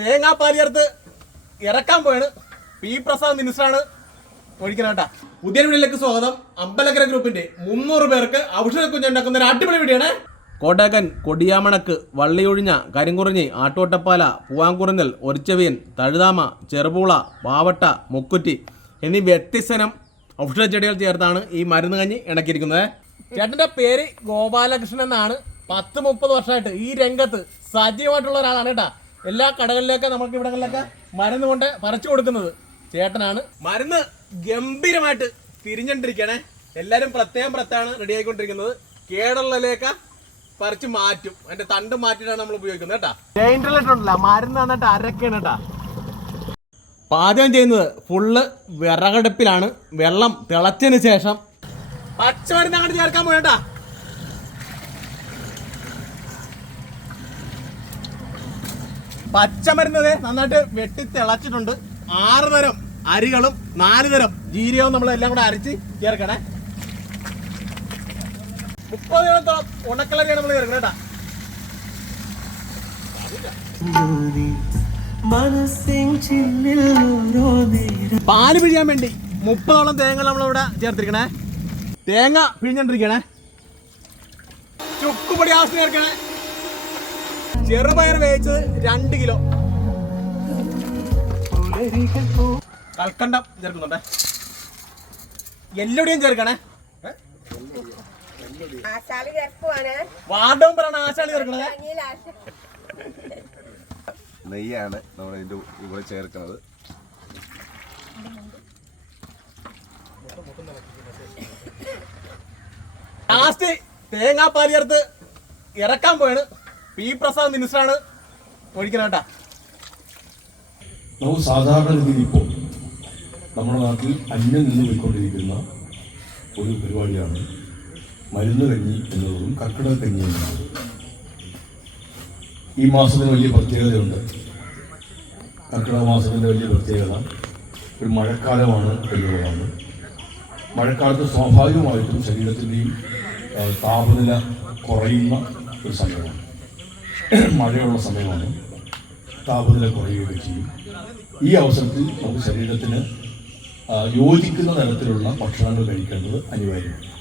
തേങ്ങാപ്പാൽ ചേർത്ത് ഇറക്കാൻ പോയാണ്. പി പ്രസാദ് മിനിസ്റ്ററാണ് ഒഴിക്കുന്നത് കേട്ടാ. പുതിയ വീട്ടിലേക്ക് സ്വാഗതം. അമ്പലക്കര ഗ്രൂപ്പിന്റെ മുന്നൂറ് പേർക്ക് ഔഷധ കുഞ്ഞുണ്ടാക്കുന്ന ഒരു അടിപൊളി വീടിയാണ് കോട്ടയക്കൻ കൊടിയാമണക്ക് വള്ളിയൊഴിഞ്ഞ കരിങ്കുറിഞ്ഞി ആട്ടോട്ടപ്പാല പൂവാങ്കുറിഞ്ഞൽ ഒരിച്ചവിയൻ തഴുതാമ ചെറുപൂള പാവട്ട മുക്കുറ്റി എന്നീ വ്യത്യസ്തനം ഔഷധ ചെടികൾ ചേർത്താണ് ഈ മരുന്ന് കഞ്ഞി ഇണക്കിയിരിക്കുന്നത്. ചേട്ടന്റെ പേര് ഗോപാലകൃഷ്ണൻ എന്നാണ്. പത്ത് മുപ്പത് വർഷമായിട്ട് ഈ രംഗത്ത് സജീവമായിട്ടുള്ള ഒരാളാണ് കേട്ടാ. എല്ലാ കടകളിലൊക്കെ നമുക്ക് ഇവിടങ്ങളിലൊക്കെ മരുന്ന് കൊണ്ട് പറിച്ചു കൊടുക്കുന്നത്. ചേട്ടനാണ്. മരുന്ന് ഗംഭീരമായിട്ട് തിരിഞ്ഞോണ്ടിരിക്കണേ. എല്ലാരും പ്രത്യേകം പ്രത്യേകമാണ് റെഡി ആയിക്കൊണ്ടിരിക്കുന്നത്. കേടുള്ളതിലേക്ക് പറിച്ച് മാറ്റും. അതിന്റെ തണ്ട് മാറ്റിയിട്ടാണ് നമ്മൾ ഉപയോഗിക്കുന്നത് കേട്ടാ. ഗ്രൈൻഡറിലിട്ടുണ്ടല്ല. മരുന്ന് തന്നിട്ട് അരക്കാണ് കേട്ടാ. പാചകം ചെയ്യുന്നത് ഫുള്ള് വിറകടുപ്പിലാണ്. വെള്ളം തിളച്ചതിന് ശേഷം പച്ചമരുന്ന് അങ്ങോട്ട് ചേർക്കാൻ പോയട്ടാ പച്ചമരുന്ന് ദേ നന്നായിട്ട് വെട്ടി തിളച്ചിട്ടുണ്ട്. ആറ് തരം അരികളും നാല് തരം ജീരകവും നമ്മൾ എല്ലാം കൂടെ അരച്ച് ചേർക്കണേ. മുപ്പത് കിലോത്തോളം ഉണക്കളരിയാണ് നമ്മൾ ചേർക്കണേ കേട്ടാ. പാൽ പിഴിയാൻ വേണ്ടി മുപ്പതോളം തേങ്ങ നമ്മളിവിടെ ചേർത്തിരിക്കണേ. തേങ്ങ പിഴിഞ്ഞോണ്ടിരിക്കണേ. ചുക്കുപൊടി ആവശ്യം ചേർക്കണേ. ചെറുപയർ വേവിച്ചത് രണ്ട് കിലോ. കൽക്കണ്ടം ചേർക്കുന്നുണ്ടേ. എല്ലൊടിയും ചേർക്കണേ. ഏ? ആശാൽ ചേർക്കുവാണ്. വാർഡവും പറയണ ആശാണ് ചേർക്കണേ. അനിയൽ ആശ നെയ്യാണ് നമ്മൾ ഇതിന്റെ ഇവിടെ ചേർക്കുന്നത്. ലാസ്റ്റ് തേങ്ങാപ്പാൽ ചേർത്ത് ഇറക്കാൻ പോയാണ് പി പ്രസാദ് മിനിസ്റ്ററാണ് ഒഴിക്കുന്നത് കേട്ടാ നമുക്ക് സാധാരണ രീതിയിൽ ഇപ്പോൾ നമ്മുടെ നാട്ടിൽ അന്യം നിന്ന് പോയിക്കൊണ്ടിരിക്കുന്ന ഒരു പരിപാടിയാണ് മരുന്ന് കഞ്ഞി എന്നുള്ളതും കർക്കിടക കഞ്ഞി എന്നുള്ളതും ഈ മാസത്തിന് വലിയ പ്രത്യേകതയുണ്ട്. കർക്കിടക മാസത്തിന്റെ വലിയ പ്രത്യേകത ഒരു മഴക്കാലമാണ് എന്നുള്ളതാണ്. മഴക്കാലത്ത് സ്വാഭാവികമായിട്ടും ശരീരത്തിന്റെയും താപനില കുറയുന്ന ഒരു സമയമാണ്. മഴയുള്ള സമയമാണ് താപനില കുറയുകയൊക്കെ ചെയ്യും. ഈ അവസരത്തിൽ നമുക്ക് ശരീരത്തിന് യോജിക്കുന്ന തരത്തിലുള്ള ഭക്ഷണങ്ങൾ കഴിക്കേണ്ടത് അനിവാര്യമാണ്.